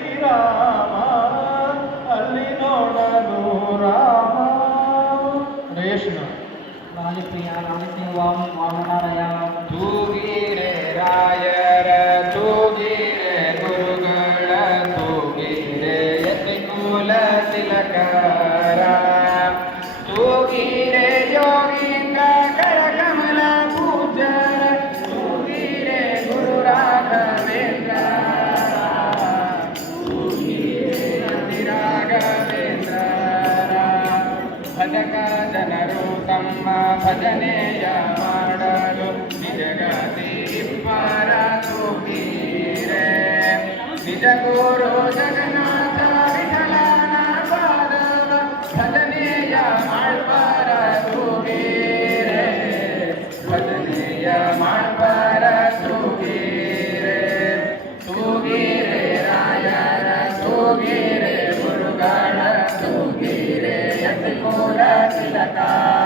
ಶ್ರೀರಾಮ ಅಲ್ಲಿ ನೋಡಲು ರಾಮ. ರೇಷ್ಣ ರಾಜಪ್ರಿಯ ರಾಜದೇವ ವಾಮನಾರಯ ತೂಗೀರೆ ರಾಯರ ಜನರು ತಮ್ಮ ಭಜನೆಯ ಮಾಡಲು ನಿಜಗತಿಪ್ಪರದು ಬೀರೆ ನಿಜ ಗುರು ಜಗನ್ನಾಥ ವಿಠಲನ ಭಜನೆಯ ಮಾಡುವ तथा